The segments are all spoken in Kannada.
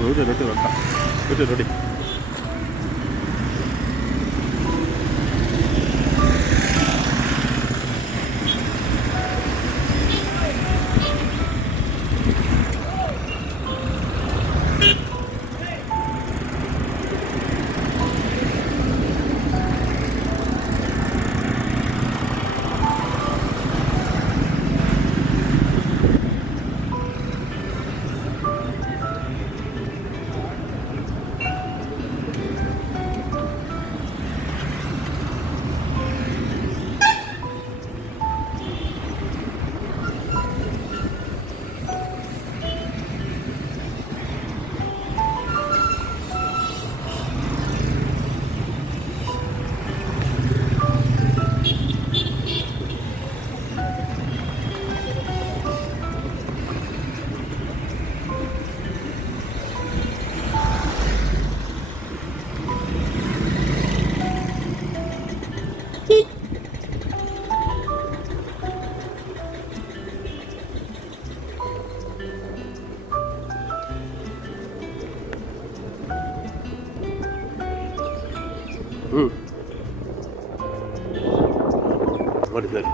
ನೋಡಿ ನೋಡಿ ಅಂತ ನೋಡಿ ನೋಡಿ. ನೋಡಿ ಸರಿ.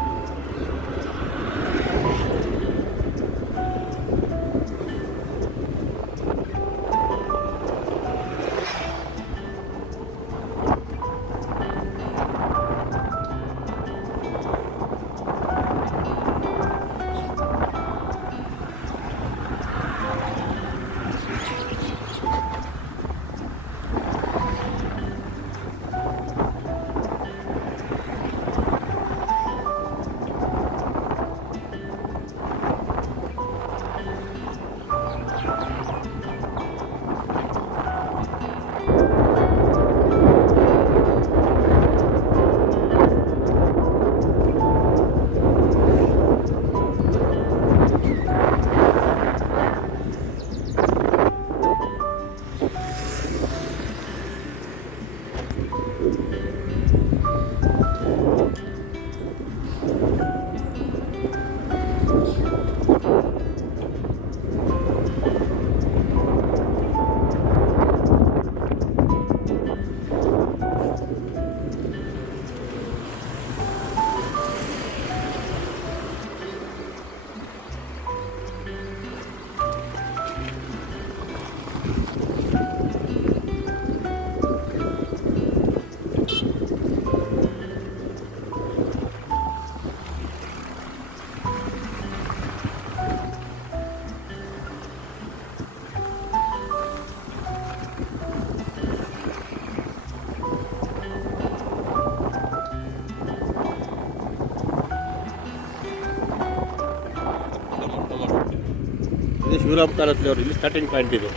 ಇದು ಶಿವರಾಮ್ ಕಾಲತ್ಲಿ ಅವರು ಇಲ್ಲಿ ಸ್ಟಾರ್ಟಿಂಗ್ ಪಾಯಿಂಟ್ ಇದು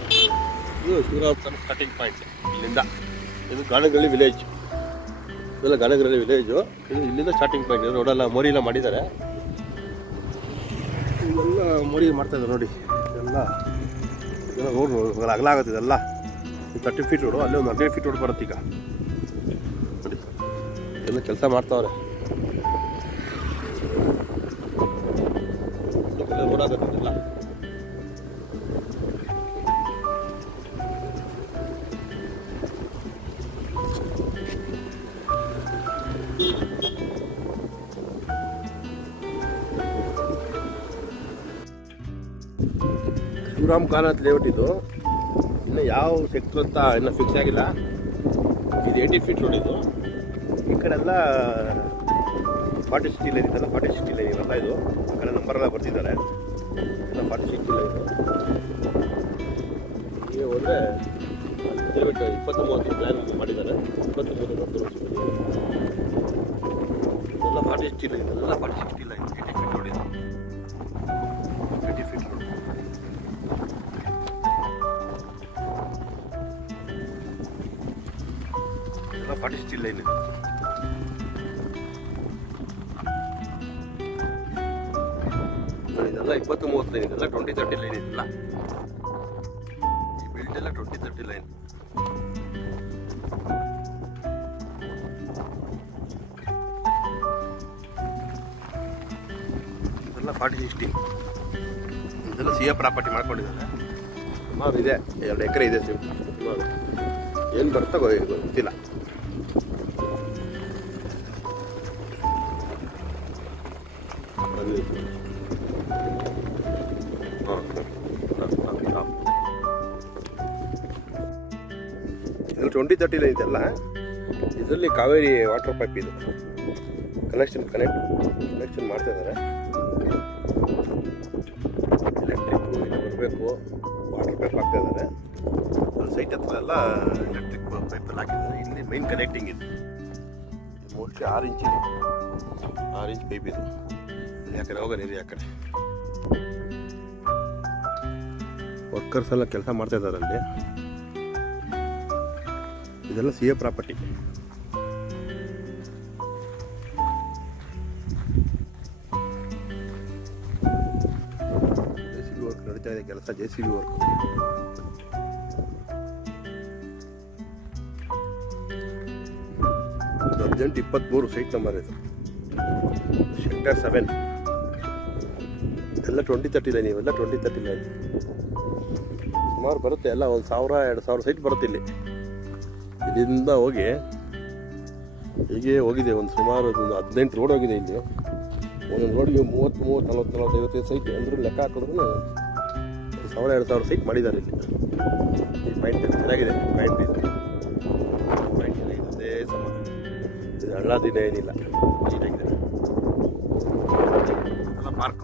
ಶಿವರಾಮ್ ಕಾಲ ಸ್ಟಾರ್ಟಿಂಗ್ ಪಾಯಿಂಟ್ ಇಲ್ಲಿಂದ. ಇದು ಗಾಣಗಳ್ಳಿ ವಿಲೇಜ್, ಇದೆಲ್ಲ ಗಾಣಗಳ್ಳಿ ವಿಲೇಜು. ಇದು ಇಲ್ಲಿಂದ ಸ್ಟಾರ್ಟಿಂಗ್ ಪಾಯಿಂಟ್. ಇದು ರೋಡೆಲ್ಲ ಮೋರಿ ಮಾಡಿದ್ದಾರೆ, ಇದೆಲ್ಲ ಮೋರಿ ಮಾಡ್ತಾಯಿದ್ದಾರೆ ನೋಡಿ. ಇದೆಲ್ಲ ರೋಡ್ ಅಗಲ ಆಗುತ್ತೆ. ಇದೆಲ್ಲ 30 ಫೀಟ್ ರೋಡು, ಅಲ್ಲಿ ಒಂದು 100 ಫೀಟ್ ರೋಡ್ ಬರುತ್ತೆ ಈಗ ನೋಡಿ. ಎಲ್ಲ ಕೆಲಸ ಮಾಡ್ತಾವ್ರೆ. ರೋಡ್ ಆಗುತ್ತೆ ಇದೆಲ್ಲ. ಶಿವರಾಮ್ ಕಾನತ್ ಲೇಔಟ್ ಇದು. ಇನ್ನು ಯಾವ ಸೆಕ್ಟರ್ ಅಂತ ಇನ್ನೂ ಫಿಕ್ಸ್ ಆಗಿಲ್ಲ. ಇದು 80 ಫೀಟ್ ರೋಡ್ ಇದು. ಈ ಕಡೆ ಎಲ್ಲ 40-60 ಲೈನ್ ಇದೆಲ್ಲ 40-60 ಲೈನ್ ಇವೆಲ್ಲ. ಇದು ಆ ಕಡೆ ನಂಬರ್ ಎಲ್ಲ ಬರ್ತಿದ್ದಾರೆ. ಎಲ್ಲ 40-60 ಲೈನ್. ಹೀಗೆ ಹೋದರೆ ದಯವಿಟ್ಟು 20-30 ಪ್ಲ್ಯಾನ್ ಮಾಡಿದ್ದಾರೆ. 20-30 ವರ್ಷದಲ್ಲಿ ಎಲ್ಲ 40-60 ಲೈನ್, ಎಲ್ಲ 40-60 ಲೈನ್. 80 ಫೀಟ್ ರೋಡ್ ಇದು. 80 ಫೀಟ್ ರೋಡ್. ಎಲ್ಲ 40-60 ಲೈನ್ ಇದೆ. ಇದೆಲ್ಲ 20-30 ಲೈನ್. ಇದೆಲ್ಲ 20-30 ಲೈನ್ ಇದೆಲ್ಲ. ಈ ಬಿಲ್ಡ್ ಎಲ್ಲ 20-30 ಲೈನ್. ಇದೆಲ್ಲ 40-60. ಇದೆಲ್ಲ ಸಿಎ ಪ್ರಾಪರ್ಟಿ ಮಾಡ್ಕೊಂಡಿದ್ದಾರೆ. ಸುಮಾರು ಇದೆ, 2 ಎಕರೆ ಇದೆ ಸುಮಾರು. ಏನು ಬರ್ತಾ ಗೊತ್ತಿಲ್ಲ. ಇದ್ರಲ್ಲಿ 2030 ಲೈನ್ ಇದೆಲ್ಲ. ಇದರಲ್ಲಿ ಕಾವೇರಿ ವಾಟರ್ ಪೈಪ್ ಇದು ಕನೆಕ್ಷನ್ ಮಾಡ್ತಾ ಇದ್ದಾರೆ. ಎಲೆಕ್ಟ್ರಿಕ್ ಬರಬೇಕು, ವಾಟರ್ ಪೈಪ್ ಹಾಕ್ತಾ ಇದ್ದಾರೆ. ಒಂದು ಸೈಟ್ ಹತ್ರ ಎಲ್ಲ ಎಲೆಕ್ಟ್ರಿಕ್ ಪೈಪಲ್ಲಿ ಹಾಕಿದ್ದಾರೆ. ಇಲ್ಲಿ ಮೈನ್ ಕನೆಕ್ಟಿಂಗ್ ಇದು ಮೋಸ್ಟ್ಲಿ 6 ಇಂಚ್ ಇದು, 6 ಇಂಚ್ ಪೈಪ್ ಇದು. ಯಾಕಡೆ ಹೋಗೋಣ ಇದು, ಯಾಕಡೆ ವರ್ಕರ್ಸ್ ಎಲ್ಲ ಕೆಲಸ ಮಾಡ್ತಾ ಇದ್ದಾರೆ ಅಲ್ಲಿ. ಇದೆಲ್ಲ CA ಪ್ರಾಪರ್ಟಿ. JCB ವರ್ಕ್ ನಡೀತಾ ಇದೆ, ಕೆಲಸ JCB work. Urgent 23 site number ಇದು, ಸೆಕ್ಟರ್ 7. ಎಲ್ಲ 2030 ಲೈನ್, ಇವೆಲ್ಲ 2030 ಲೈನ್. ಸುಮಾರು ಬರುತ್ತೆ, ಎಲ್ಲ 1,000-2,000 ಸೈಟ್ ಬರುತ್ತೆ ಇಲ್ಲಿ. ಇಲ್ಲಿಂದ ಹೋಗಿ ಹೀಗೆ ಹೋಗಿದೆ ಒಂದು ಸುಮಾರು 18 ರೋಡ್ ಹೋಗಿದೆ ಇಲ್ಲಿ. ಒಂದೊಂದು ರೋಡ್ಗೆ 30-40-45 ಸೈಟ್ ಅಂದ್ರೂ ಲೆಕ್ಕ ಹಾಕಿದ್ರು 1,000-2,000 ಸೈಟ್ ಮಾಡಿದ್ದಾರೆ ಇಲ್ಲಿ. ಈ ಪಾಯಿಂಟ್ ಚೆನ್ನಾಗಿದೆ, ಪಾಯಿಂಟ್ ಇದೇ ಸಂಬಂಧ. ಇದು ಹಳ್ಳ ದಿನ ಏನಿಲ್ಲ, ನೀಟಾಗಿದೆ. ಎಲ್ಲ ಪಾರ್ಕ್.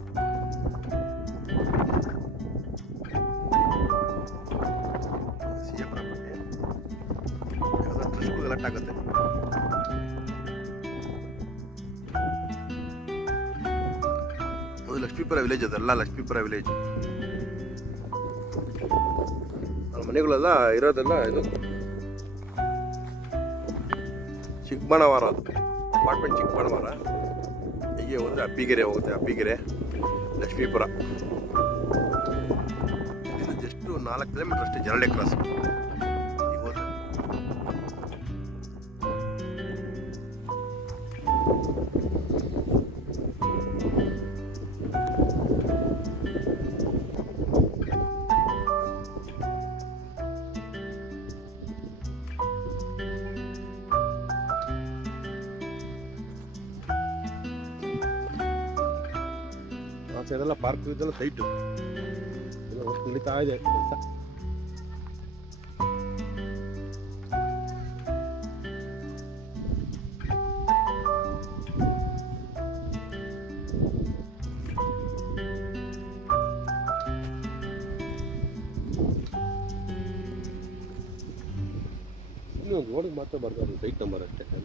CA ಪ್ರಾಪರ್ಟಿ ಟ್ರಸ್ಟ್ಗಳು ಎಲೆಕ್ಟ್ ಆಗುತ್ತೆ. ಅದು ಲಕ್ಷ್ಮೀಪುರ ವಿಲೇಜ್, ಅದೆಲ್ಲ ಲಕ್ಷ್ಮೀಪುರ ವಿಲೇಜ್. ಮನೆಗಳೆಲ್ಲ ಇರೋದೆಲ್ಲ ಇದು ಚಿಕ್ಕಬಳ್ಳಾವರ, ಅದು ಅಪಾರ್ಟ್ಮೆಂಟ್ ಚಿಕ್ಕಬಳ್ಳಾವರ. ಹೀಗೆ ಹೋದರೆ ಅಬ್ಬಿಗೆರೆ ಹೋಗುತ್ತೆ, ಅಬ್ಬಿಗೆರೆ, ಲಕ್ಷ್ಮೀಪುರ. ಇದು ಜಸ್ಟ್ 4 ಕಿಲೋಮೀಟರ್ ಅಷ್ಟೇ, ಜರಳೆ ಕ್ರಾಸ್. ಈಗ ಹೋದ್ರೆ ಆ ಸೈಡೆಲ್ಲ ಪಾರ್ಕ್ ಇದೆಲ್ಲ ಸೈಟು ನಡೀತಾ ಇದೆ ಕೆಲಸ. ಇನ್ನೊಂದು ರೋಡಿಗೆ ಮಾತ್ರ ಬರ್ತಾರೆ ಸೈಟ್ ನಂಬರ್ ಅಷ್ಟೇ.